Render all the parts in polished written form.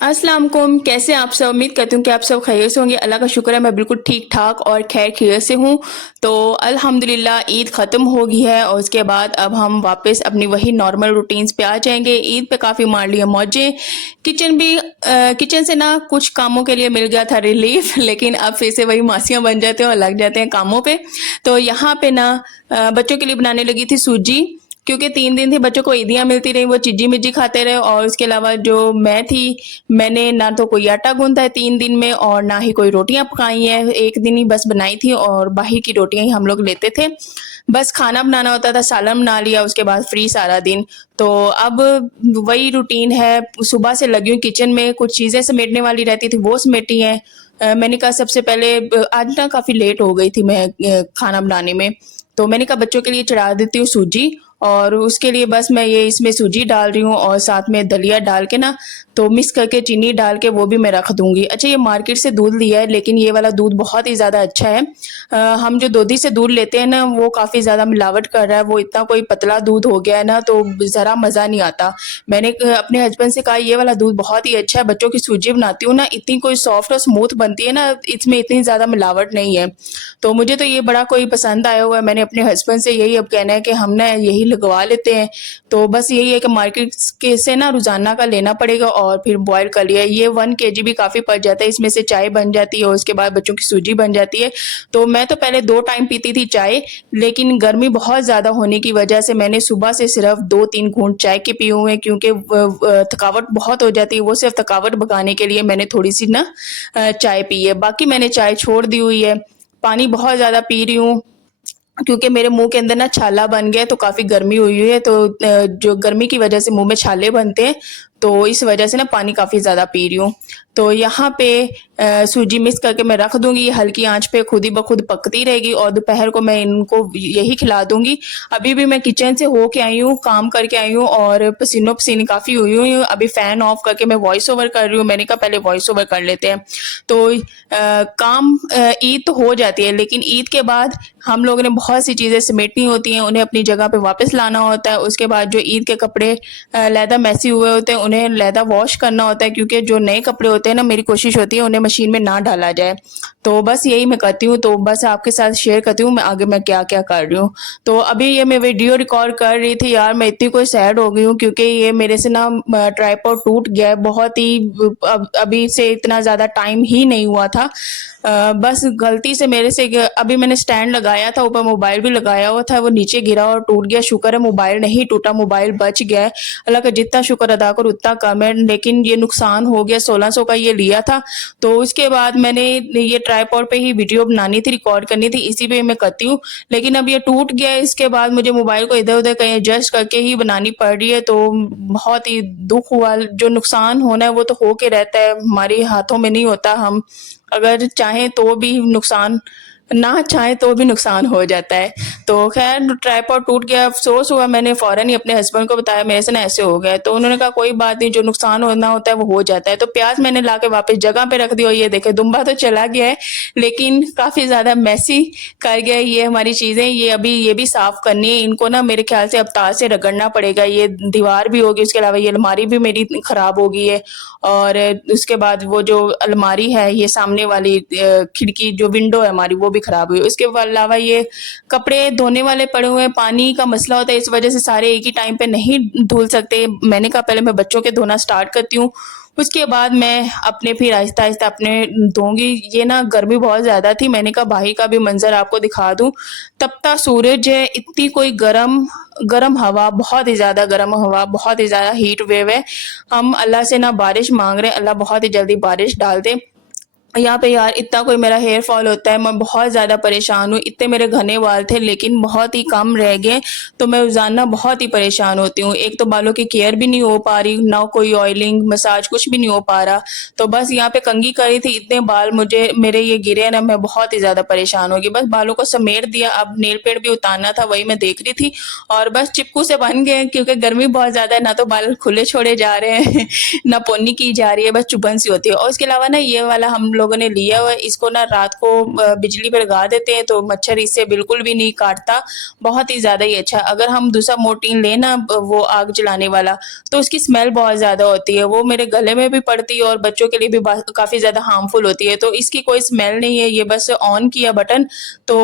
अस्सलाम वालेकुम। कैसे हैं आप सब? उम्मीद करती हूँ कि आप सब खैरियत से होंगे। अल्लाह का शुक्र है मैं बिल्कुल ठीक ठाक और खैर खैरियत से हूँ। तो अल्हम्दुलिल्लाह ईद ख़त्म हो गई है और उसके बाद अब हम वापस अपनी वही नॉर्मल रूटीन्स पे आ जाएंगे। ईद पे काफ़ी मार लिया मौजें। किचन से ना कुछ कामों के लिए मिल गया था रिलीफ लेकिन अब फिर से वही मासियाँ बन जाते हैं और लग जाते हैं कामों पे। तो यहाँ पे ना बच्चों के लिए बनाने लगी थी सूजी, क्योंकि 3 दिन थी बच्चों को ईदियाँ मिलती रही, वो चिज्जी मिज्जी खाते रहे। और उसके अलावा जो मैं थी, मैंने ना तो कोई आटा गूंथा है 3 दिन में और ना ही कोई रोटियां पकाई हैं। एक दिन ही बस बनाई थी और बाहर की रोटियां ही हम लोग लेते थे। बस खाना बनाना होता था, सालन बना लिया, उसके बाद फ्री सारा दिन। तो अब वही रूटीन है, सुबह से लगी हूँ किचन में, कुछ चीज़ें समेटने वाली रहती थी वो समेटी हैं। मैंने कहा सबसे पहले आज ना काफ़ी लेट हो गई थी मैं खाना बनाने में, तो मैंने कहा बच्चों के लिए चढ़ा देती हूँ सूजी। और उसके लिए बस मैं ये इसमें सूजी डाल रही हूँ और साथ में दलिया डाल के ना, तो मिक्स करके चीनी डाल के वो भी मैं रख दूंगी। अच्छा, ये मार्केट से दूध लिया है लेकिन ये वाला दूध बहुत ही ज़्यादा अच्छा है। हम जो दोधी से दूध लेते हैं ना, वो काफ़ी ज़्यादा मिलावट कर रहा है, वो इतना कोई पतला दूध हो गया है ना, तो ज़रा मज़ा नहीं आता। मैंने अपने हस्बैंड से कहा ये वाला दूध बहुत ही अच्छा है, बच्चों की सूजी बनाती हूँ ना इतनी कोई सॉफ्ट और स्मूथ बनती है ना, इसमें इतनी ज़्यादा मिलावट नहीं है। तो मुझे तो ये बड़ा कोई पसंद आया हुआ है। मैंने अपने हस्बैंड से यही अब कहना है कि हम ना यही लगवा लेते हैं। तो बस यही है कि मार्केट के से ना रोज़ाना का लेना पड़ेगा और फिर बॉयल कर लिया। ये 1 kg भी काफ़ी पड़ जाता है, इसमें से चाय बन जाती है और उसके बाद बच्चों की सूजी बन जाती है। तो मैं तो पहले 2 टाइम पीती थी चाय, लेकिन गर्मी बहुत ज़्यादा होने की वजह से मैंने सुबह से सिर्फ 2-3 घूंट चाय के पिए हुए हैं, क्योंकि थकावट बहुत हो जाती है। वो सिर्फ थकावट भगाने के लिए मैंने थोड़ी सी ना चाय पी है, बाकी मैंने चाय छोड़ दी हुई है। पानी बहुत ज़्यादा पी रही हूँ, क्योंकि मेरे मुंह के अंदर ना छाला बन गया है, तो काफ़ी गर्मी हुई हुई है, तो जो गर्मी की वजह से मुंह में छाले बनते हैं, तो इस वजह से ना पानी काफ़ी ज़्यादा पी रही हूँ। तो यहाँ पे सूजी मिक्स करके मैं रख दूंगी, ये हल्की आंच पे खुद ही ब खुद पकती रहेगी और दोपहर को मैं इनको यही खिला दूंगी। अभी भी मैं किचन से होके आई हूँ, काम करके आई हूँ और पसीनो पसीनी काफ़ी हुई हुई हूँ। अभी फ़ैन ऑफ करके मैं वॉइस ओवर कर रही हूँ। मैंने कहा पहले वॉइस ओवर कर लेते हैं। तो काम ईद तो हो जाती है, लेकिन ईद के बाद हम लोगों ने बहुत सी चीज़ें समेटनी होती हैं, उन्हें अपनी जगह पे वापस लाना होता है। उसके बाद जो ईद के कपड़े लहदा मैसी हुए होते हैं, उन्हें लहदा वॉश करना होता है, क्योंकि जो नए कपड़े होते हैं ना, मेरी कोशिश होती है उन्हें मशीन में ना डाला जाए। तो बस यही मैं करती हूँ, तो बस आपके साथ शेयर करती हूँ मैं आगे मैं क्या क्या कर रही हूँ। तो अभी ये मैं वीडियो रिकॉर्ड कर रही थी यार, मैं इतनी कोई सैड हो गई हूँ, क्योंकि ये मेरे से ना ट्राइपॉड टूट गया है। बहुत ही अभी से इतना ज़्यादा टाइम ही नहीं हुआ था। बस गलती से मेरे से अभी मैंने स्टैंड लगाया था, ऊपर मोबाइल भी लगाया हुआ था, वो नीचे गिरा और टूट गया। शुक्र है मोबाइल नहीं टूटा, मोबाइल बच गया है। अल्लाह का जितना शुक्र अदा करो उतना कम है, लेकिन ये नुकसान हो गया। 1600 का ये लिया था। तो उसके बाद मैंने ये ट्राइपॉड पे ही वीडियो बनानी थी, रिकॉर्ड करनी थी, इसी पे मैं करती हूँ, लेकिन अब ये टूट गया है। इसके बाद मुझे मोबाइल को इधर उधर कहीं एडजस्ट करके ही बनानी पड़ रही है, तो बहुत ही दुख हुआ। जो नुकसान होना है वो तो हो के रहता है, हमारे हाथों में नहीं होता। हम अगर चाहें तो भी नुकसान, ना चाहे तो भी नुकसान हो जाता है। तो खैर ट्राइपॉड टूट गया, अफसोस हुआ। मैंने फ़ौरन ही अपने हस्बैंड को बताया मेरे से ना ऐसे हो गया है, तो उन्होंने कहा कोई बात नहीं, जो नुकसान होना होता है वो हो जाता है। तो प्याज मैंने ला के वापस जगह पे रख दिया और ये देखे दुम्बा तो चला गया है, लेकिन काफ़ी ज़्यादा मैसी कर गया है ये हमारी चीज़ें। ये अभी ये भी साफ़ करनी है, इनको ना मेरे ख्याल से अब तार से रगड़ना पड़ेगा। ये दीवार भी होगी, उसके अलावा ये अलमारी भी मेरी ख़राब हो गई है, और उसके बाद वो जो अलमारी है, ये सामने वाली खिड़की जो विंडो है हमारी, वो भी खराब हुई। उसके अलावा ये कपड़े धोने वाले पड़े हुए हैं, पानी का मसला होता है, इस वजह से सारे एक ही टाइम पे नहीं धुल सकते। मैंने कहा पहले मैं बच्चों के धोना स्टार्ट करती हूँ, उसके बाद मैं अपने फिर आहिस्ता आहिस्ता अपने धोंगी। ये ना गर्मी बहुत ज़्यादा थी, मैंने कहा बाहर का भी मंजर आपको दिखा दूँ। तपता सूरज है, इतनी कोई गर्म गर्म हवा, बहुत ही ज़्यादा गर्म हवा, बहुत ही ज़्यादा हीट वेव है। हम अल्लाह से ना बारिश मांग रहे हैं, अल्लाह बहुत ही जल्दी बारिश डाल दे। यहाँ पे यार इतना कोई मेरा हेयर फॉल होता है, मैं बहुत ज़्यादा परेशान हूँ। इतने मेरे घने बाल थे लेकिन बहुत ही कम रह गए, तो मैं रोज़ाना बहुत ही परेशान होती हूँ। एक तो बालों की केयर भी नहीं हो पा रही, ना कोई ऑयलिंग मसाज कुछ भी नहीं हो पा रहा। तो बस यहाँ पे कंघी करी थी, इतने बाल मुझे मेरे ये गिरे हैं ना, मैं बहुत ही ज़्यादा परेशान होगी। बस बालों को समेट दिया, अब नेल पेंट भी उतारना था, वही मैं देख रही थी, और बस चिपकू से बन गए क्योंकि गर्मी बहुत ज़्यादा है। ना तो बाल खुले छोड़े जा रहे हैं ना पोनी की जा रही है, बस चुभन सी होती है। और उसके अलावा ना ये वाला हम लोग लोगों ने लिया हुआ है, इसको ना रात को बिजली पे लगा देते हैं तो मच्छर इससे बिल्कुल भी नहीं काटता, बहुत ही ज़्यादा ही अच्छा। अगर हम दूसरा मोर्टीन लें ना वो आग जलाने वाला, तो उसकी स्मेल बहुत ज़्यादा होती है, वो मेरे गले में भी पड़ती है और बच्चों के लिए भी काफ़ी ज़्यादा हार्मफुल होती है। तो इसकी कोई स्मेल नहीं है, ये बस ऑन किया बटन तो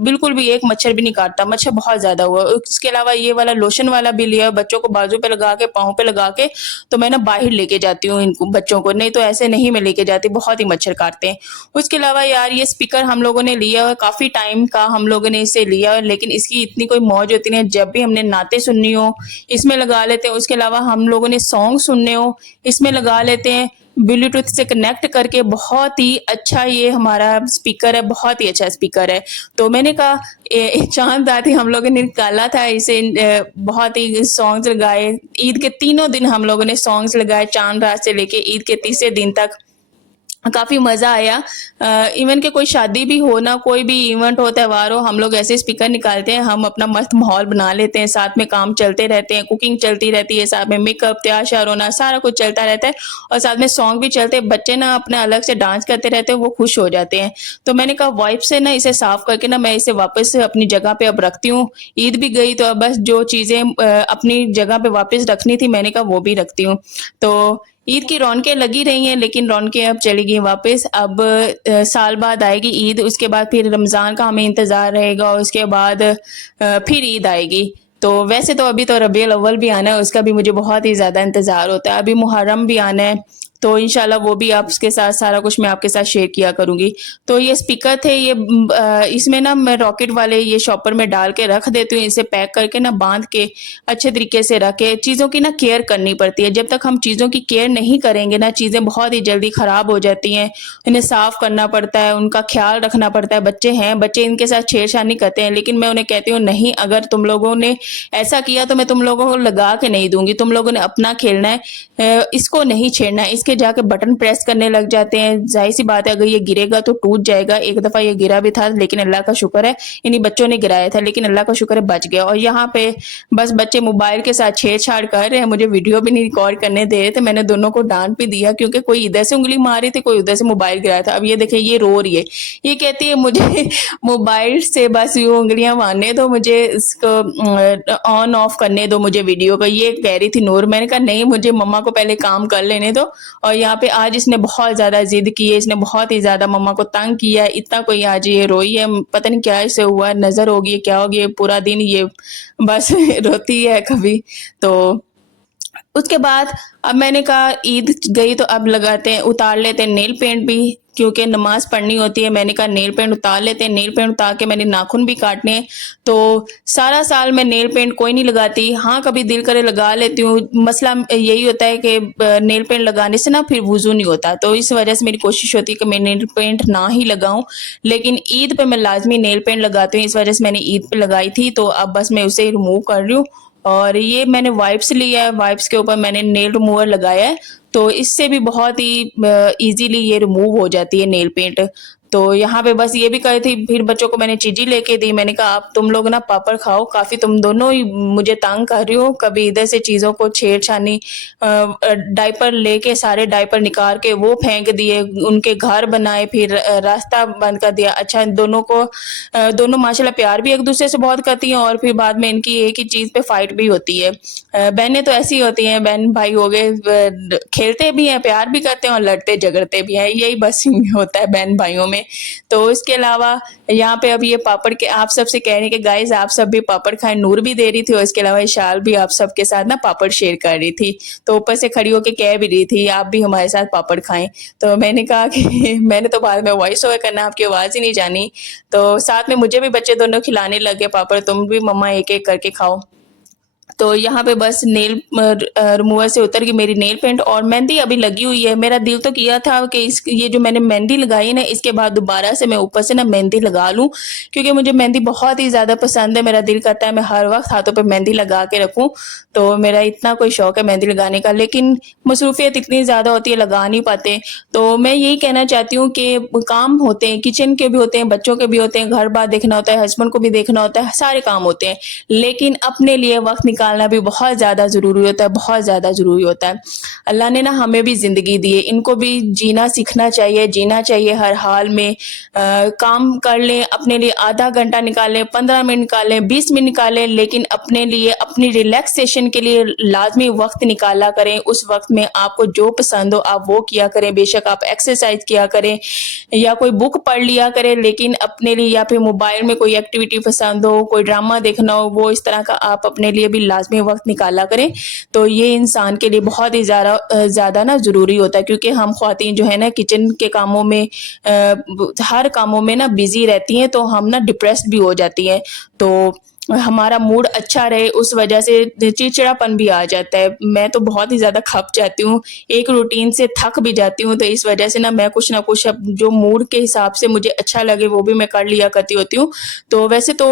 बिल्कुल भी एक मच्छर भी नहीं काटता, मच्छर बहुत ज़्यादा हुआ। उसके अलावा ये वाला लोशन वाला भी लिया, बच्चों को बाजू पे लगा के, पाँव पे लगा के, तो मैं ना बाहर लेके जाती हूँ इनको बच्चों को, नहीं तो ऐसे नहीं मैं लेके जाती, बहुत ही मच्छर काटते हैं। उसके अलावा यार ये स्पीकर हम लोगों ने लिया है, काफ़ी टाइम का हम लोगों ने इसे लिया है, लेकिन इसकी इतनी कोई मौज होती नहीं है। जब भी हमने नाते सुननी हो इसमें लगा लेते हैं, उसके अलावा हम लोगों ने सॉन्ग सुनने हो इसमें लगा लेते हैं। ब्लूटूथ से कनेक्ट करके बहुत ही अच्छा ये हमारा स्पीकर है, बहुत ही अच्छा स्पीकर है। तो मैंने कहा चांद रात ही हम लोगों ने निकाला था इसे, बहुत ही सॉन्ग्स लगाए, ईद के तीनों दिन हम लोगों ने सॉन्ग्स लगाए, चांद रात से लेके ईद के तीसरे दिन तक काफ़ी मज़ा आया। इवन के कोई शादी भी हो ना, कोई भी इवेंट हो, त्यौहार हो, हम लोग ऐसे स्पीकर निकालते हैं, हम अपना मस्त माहौल बना लेते हैं, साथ में काम चलते रहते हैं, कुकिंग चलती रहती है, साथ में मेकअप, तैयार श्यार होना, सारा कुछ चलता रहता है और साथ में सॉन्ग भी चलते हैं। बच्चे ना अपने अलग से डांस करते रहते हैं, वो खुश हो जाते हैं। तो मैंने कहा वाइप से ना इसे साफ करके ना मैं इसे वापस अपनी जगह पे अब रखती हूँ। ईद भी गई तो अब बस जो चीज़ें अपनी जगह पे वापस रखनी थी मैंने कहा वो भी रखती हूँ। तो ईद की रौनकें लगी रही हैं, लेकिन रौनकें अब चली गई वापस। अब साल बाद आएगी ईद, उसके बाद फिर रमज़ान का हमें इंतज़ार रहेगा और उसके बाद फिर ईद आएगी। तो वैसे तो अभी तो रबीउल अव्वल भी आना है, उसका भी मुझे बहुत ही ज़्यादा इंतज़ार होता है। अभी मुहर्रम भी आना है, तो इंशाल्लाह वो भी आपके साथ सारा कुछ मैं आपके साथ शेयर किया करूँगी। तो ये स्पीकर थे, ये इसमें ना मैं रॉकेट वाले ये शॉपर में डाल के रख देती हूँ, इसे पैक करके ना बांध के अच्छे तरीके से रखे। चीज़ों की ना केयर करनी पड़ती है, जब तक हम चीज़ों की केयर नहीं करेंगे ना चीज़ें बहुत ही जल्दी ख़राब हो जाती हैं। इन्हें साफ़ करना पड़ता है, उनका ख्याल रखना पड़ता है। बच्चे हैं, बच्चे इनके साथ छेड़छानी करते हैं, लेकिन मैं उन्हें कहती हूँ नहीं, अगर तुम लोगों ने ऐसा किया तो मैं तुम लोगों को लगा के नहीं दूंगी, तुम लोगों ने अपना खेलना है, इसको नहीं छेड़ना है। इसके जाके बटन प्रेस करने लग जाते हैं, जाहिर सी बात है अगर ये गिरेगा तो टूट जाएगा। एक दफ़ा ये गिरा भी था, लेकिन अल्लाह का शुक्र है इन्हीं बच्चों ने गिराया था, लेकिन अल्लाह का शुक्र है बच गया। और यहाँ पे बस बच्चे मोबाइल के साथ छेड़छाड़ कर रहे हैं, मुझे वीडियो भी नहीं रिकॉर्ड करने दे रहे थे। मैंने दोनों को डांट भी दिया, क्योंकि कोई इधर से उंगली मार रही थी, कोई उधर से मोबाइल गिराया था। अब ये देखिए ये रो रही है, ये कहती है मुझे मोबाइल से बस ये उंगलियां मारने दो, मुझे इसको ऑन ऑफ करने दो मुझे वीडियो का, ये कह रही थी नूर। मैंने कहा नहीं, मुझे मम्मा को पहले काम कर लेने दो। और यहाँ पे आज इसने बहुत ज़्यादा जिद की है, इसने बहुत ही ज़्यादा मम्मा को तंग किया है, इतना कोई आज ये रोई है, पता नहीं क्या इसे हुआ, नज़र होगी क्या होगी, पूरा दिन ये बस रोती है कभी। तो उसके बाद अब मैंने कहा ईद गई तो अब लगाते हैं, उतार लेते हैं नेल पेंट भी, क्योंकि नमाज पढ़नी होती है। मैंने कहा नेल पेंट उतार लेते हैं। नेल पेंट उतार के मैंने नाखून भी काटने हैं। तो सारा साल मैं नेल पेंट कोई नहीं लगाती, हाँ कभी दिल करे लगा लेती हूँ। मसला यही होता है कि नेल पेंट लगाने से ना फिर वुज़ू नहीं होता, तो इस वजह से मेरी कोशिश होती है कि मैं नेल पेंट ना ही लगाऊं। लेकिन ईद पे मैं लाजमी नेल पेंट लगाती हूँ, इस वजह से मैंने ईद पे लगाई थी, तो अब बस मैं उसे रिमूव कर रही हूँ। और ये मैंने वाइप्स लिया है, वाइप्स के ऊपर मैंने नेल रिमूवर लगाया है, तो इससे भी बहुत ही इजीली ये रिमूव हो जाती है नेल पेंट। तो यहाँ पे बस ये भी कही थी, फिर बच्चों को मैंने चीज़ी लेके दी। मैंने कहा आप तुम लोग ना पापड़ खाओ, काफ़ी तुम दोनों ही मुझे तंग कर रही हो, कभी इधर से चीज़ों को छेड़छानी, डायपर लेके सारे डायपर निकाल के वो फेंक दिए, उनके घर बनाए, फिर रास्ता बंद कर दिया। अच्छा दोनों को दोनों माशाल्लाह प्यार भी एक दूसरे से बहुत करती हैं, और फिर बाद में इनकी एक ही चीज़ पे फाइट भी होती है। बहनें तो ऐसी होती हैं, बहन भाई हो गए, खेलते भी हैं, प्यार भी करते हैं और लड़ते झगड़ते भी हैं, यही बस होता है बहन भाइयों में। तो इसके अलावा यहाँ पे अब ये पापड़ के आप सबसे कह रहे हैं कि गाइस आप सब भी पापड़ खाएं, नूर भी दे रही थी, और इसके अलावा इशाल भी आप सबके साथ ना पापड़ शेयर कर रही थी, तो ऊपर से खड़ी होकर कह भी रही थी आप भी हमारे साथ पापड़ खाएं। तो मैंने कहा कि मैंने तो बाद में वॉइस ओवर करना, आपकी आवाज़ ही नहीं जानी। तो साथ में मुझे भी बच्चे दोनों खिलाने लगे पापड़, तुम भी मम्मा एक एक करके खाओ। तो यहाँ पे बस नेल रिमूवर से उतर गई मेरी नेल पेंट, और मेहंदी अभी लगी हुई है। मेरा दिल तो किया था कि ये जो मैंने मेहंदी लगाई ना, इसके बाद दोबारा से मैं ऊपर से ना मेहंदी लगा लूँ, क्योंकि मुझे मेहंदी बहुत ही ज़्यादा पसंद है। मेरा दिल करता है मैं हर वक्त हाथों पे मेहंदी लगा के रखूँ, तो मेरा इतना कोई शौक है मेहंदी लगाने का, लेकिन मसरूफियत इतनी ज़्यादा होती है, लगा नहीं पाते। तो मैं यही कहना चाहती हूँ कि काम होते हैं, किचन के भी होते हैं, बच्चों के भी होते हैं, घर बार देखना होता है, हस्बैंड को भी देखना होता है, सारे काम होते हैं, लेकिन अपने लिए वक्त निकालना भी बहुत ज़्यादा ज़रूरी होता है, बहुत ज़्यादा ज़रूरी होता है। अल्लाह ने ना हमें भी ज़िंदगी दी है, इनको भी जीना सीखना चाहिए, जीना चाहिए हर हाल में। काम कर लें, अपने लिए आधा घंटा निकालें, 15 मिनट निकालें, 20 मिनट निकालें, लेकिन अपने लिए, अपनी रिलैक्सेशन के लिए लाज़मी वक़्त निकाला करें। उस वक़्त में आपको जो पसंद हो आप वो किया करें, बेशक आप एक्सरसाइज़ किया करें या कोई बुक पढ़ लिया करें, लेकिन अपने लिए, या फिर मोबाइल में कोई एक्टिविटी पसंद हो, कोई ड्रामा देखना हो, वो इस तरह का आप अपने लिए भी लाज़मी वक़्त निकाला करें। तो ये इंसान के लिए बहुत ही ज़्यादा ना ज़रूरी होता है, क्योंकि हम ख़वातीन जो है ना किचन के कामों में हर कामों में ना बिज़ी रहती हैं, तो हम ना डिप्रेस्ड भी हो जाती हैं। तो हमारा मूड अच्छा रहे उस वजह से चिड़चिड़ापन भी आ जाता है। मैं तो बहुत ही ज़्यादा खप जाती हूँ, एक रूटीन से थक भी जाती हूँ, तो इस वजह से ना कुछ अब जो मूड के हिसाब से मुझे अच्छा लगे वो भी मैं कर लिया करती होती हूँ। तो वैसे तो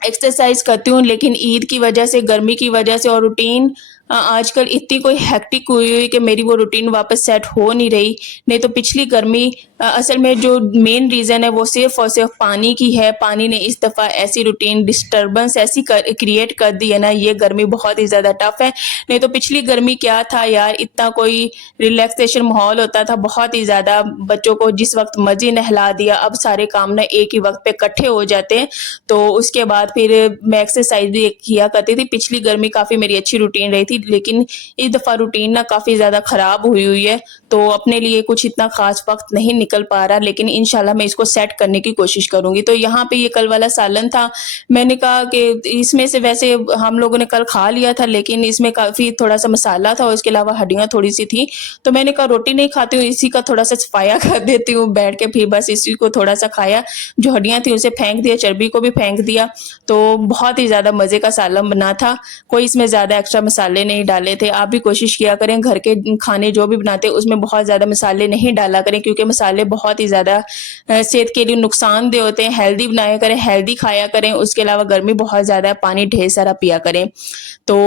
एक्सरसाइज करती हूँ, लेकिन ईद की वजह से, गर्मी की वजह से और रूटीन आजकल इतनी कोई हेक्टिक हुई हुई कि मेरी वो रूटीन वापस सेट हो नहीं रही। नहीं तो पिछली गर्मी असल में जो मेन रीज़न है वो सिर्फ़ और सिर्फ़ पानी की है। पानी ने इस दफ़ा ऐसी रूटीन डिस्टर्बेंस ऐसी क्रिएट कर दी है ना, ये गर्मी बहुत ही ज़्यादा टफ़ है। नहीं तो पिछली गर्मी क्या था यार, इतना कोई रिलैक्सेशन माहौल होता था, बहुत ही ज़्यादा। बच्चों को जिस वक़्त मर्ज़ी नहला दिया, अब सारे काम ना एक ही वक़्त पे इकट्ठे हो जाते हैं। तो उसके बाद फिर मैं एक्सरसाइज भी किया करती थी। पिछली गर्मी काफ़ी मेरी अच्छी रूटीन रही थी, लेकिन इस दफ़ा रूटीन ना काफ़ी ज़्यादा ख़राब हुई हुई है। तो अपने लिए कुछ इतना ख़ास वक़्त नहीं निकल पा रहा, लेकिन इंशाल्लाह मैं इसको सेट करने की कोशिश करूँगी। तो यहाँ पे ये कल वाला सालन था, मैंने कहा कि इसमें से वैसे हम लोगों ने कल खा लिया था, लेकिन इसमें काफ़ी थोड़ा-सा मसाला था और इसके अलावा हड्डियाँ थोड़ी-सी थी। तो मैंने कहा रोटी नहीं खाती हूँ, इसी का थोड़ा-सा सफाया कर देती हूँ बैठ के, फिर बस इसी को थोड़ा-सा खाया। जो हड्डियाँ थी उसे फेंक दिया, चर्बी को भी फेंक दिया। तो बहुत ही ज़्यादा मज़े का सालन बना था, कोई इसमें ज़्यादा एक्स्ट्रा मसाले नहीं डाले थे। आप भी कोशिश किया करें घर के खाने जो भी बनाते हैं उसमें बहुत ज़्यादा मसाले नहीं डाला करें, क्योंकि मसाले बहुत ही ज़्यादा सेहत के लिए नुकसानदेह होते हैं। हेल्दी बनाया करें, हेल्दी खाया करें। उसके अलावा गर्मी बहुत ज़्यादा है, पानी ढेर सारा पिया करें। तो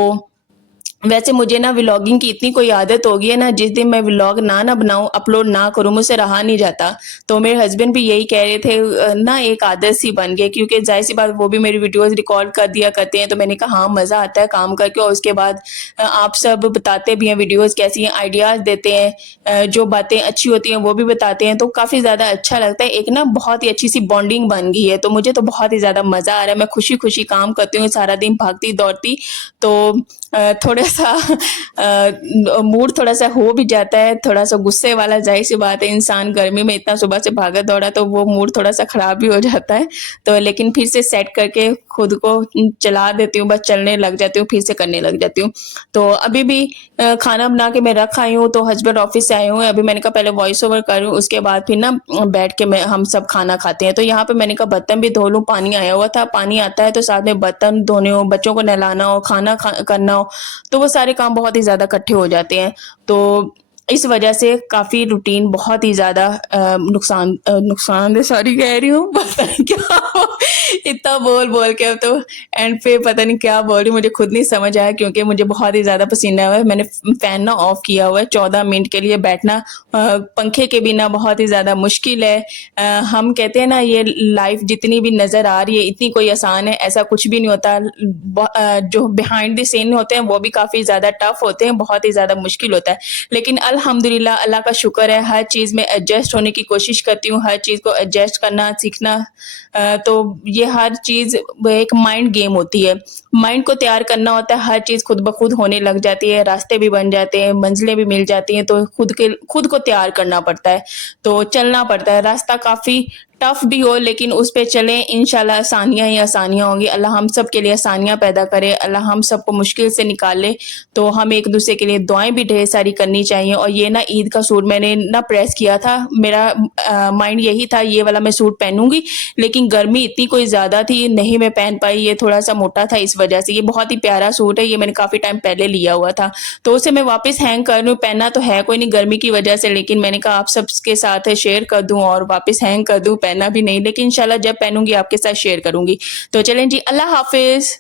वैसे मुझे ना व्लॉगिंग की इतनी कोई आदत हो गई है ना, जिस दिन मैं व्लॉग ना बनाऊँ, अपलोड ना करूँ, मुझसे रहा नहीं जाता। तो मेरे हस्बैंड भी यही कह रहे थे, ना एक आदत सी बन गई, क्योंकि ज़ाहिर-सी बात वो भी मेरी वीडियोज़ रिकॉर्ड कर दिया करते हैं। तो मैंने कहा हाँ, मज़ा आता है काम करके, और उसके बाद आप सब बताते भी हैं वीडियोज़ कैसी हैं, आइडियाज़ देते हैं, जो बातें अच्छी होती हैं वो भी बताते हैं, तो काफ़ी ज़्यादा अच्छा लगता है। एक ना बहुत ही अच्छी सी बॉन्डिंग बन गई है, तो मुझे तो बहुत ही ज़्यादा मज़ा आ रहा है। मैं खुशी-खुशी काम करती हूँ, सारा दिन भागती-दौड़ती। तो थोड़ा-सा मूड थोड़ा-सा हो भी जाता है, थोड़ा-सा गुस्से वाला, ज़ाहिर-सी बात है, इंसान गर्मी में इतना सुबह से भागा-दौड़ा तो वो मूड थोड़ा-सा ख़राब भी हो जाता है। तो लेकिन फिर से सेट करके खुद को चला देती हूँ, बस चलने लग जाती हूँ, फिर से करने लग जाती हूँ। तो अभी भी खाना बना के मैं रख आई हूँ, तो हस्बैंड ऑफ़िस से आए हुए हैं। अभी मैंने कहा पहले वॉइस ओवर करूँ, उसके बाद फिर ना बैठ के हम सब खाना खाते हैं। तो यहाँ पे मैंने कहा बर्तन भी धो लूँ, पानी आया हुआ था, पानी आता है तो साथ में बर्तन धोने हो, बच्चों को नहलाना हो, खाना करना हो, तो वो सारे काम बहुत ही ज़्यादा इकट्ठे हो जाते हैं। तो इस वजह से काफ़ी रूटीन बहुत ही ज़्यादा नुकसानदेह सॉरी कह रही हूँ, पता नहीं क्या इतना बोल-बोल के अब तो एंड पे पता नहीं क्या बोल रही हूँ, मुझे खुद नहीं समझ आया, क्योंकि मुझे बहुत ही ज़्यादा पसीना हुआ है। मैंने फ़ैन ना ऑफ किया हुआ है, 14 मिनट के लिए बैठना पंखे के बिना बहुत ही ज़्यादा मुश्किल है। हम कहते हैं ना ये लाइफ़ जितनी भी नज़र आ रही है इतनी कोई आसान है, ऐसा कुछ भी नहीं होता। जो बिहाइंड द सीन होते हैं वो भी काफ़ी ज़्यादा टफ़ होते हैं, बहुत ही ज़्यादा मुश्किल होता है। लेकिन अल्हम्दुलिल्लाह अल्लाह का शुक्र है, हर चीज़ में एडजस्ट होने की कोशिश करती हूँ, हर चीज़ को एडजस्ट करना सीखना। तो ये हर चीज़ एक माइंड गेम होती है, माइंड को तैयार करना होता है, हर चीज़ खुद ब खुद होने लग जाती है, रास्ते भी बन जाते हैं, मंजिलें भी मिल जाती हैं, तो खुद को तैयार करना पड़ता है, तो चलना पड़ता है। रास्ता काफ़ी टफ भी हो लेकिन उस पे चलें, इंशाल्लाह आसानियाँ ही आसानियाँ होंगी। अल्लाह हम सब के लिए आसानियाँ पैदा करे, अल्लाह हम सबको मुश्किल से निकाले। तो हम एक दूसरे के लिए दुआएं भी ढेर सारी करनी चाहिए। और ये ना ईद का सूट मैंने ना प्रेस किया था, मेरा माइंड यही था ये वाला मैं सूट पहनूंगी, लेकिन गर्मी इतनी कोई ज़्यादा थी, नहीं मैं पहन पाई। ये थोड़ा सा मोटा था इस वजह से। ये बहुत ही प्यारा सूट है, ये मैंने काफ़ी टाइम पहले लिया हुआ था, तो उसे मैं वापस हैंग कर लूँ। पहना तो है कोई नहीं गर्मी की वजह से, लेकिन मैंने कहा आप सबके साथ शेयर कर दूँ और वापस हैंग कर दूँ, पहना भी नहीं, लेकिन इंशाल्लाह जब पहनूंगी आपके साथ शेयर करूंगी। तो चलें जी, अल्लाह हाफिज़।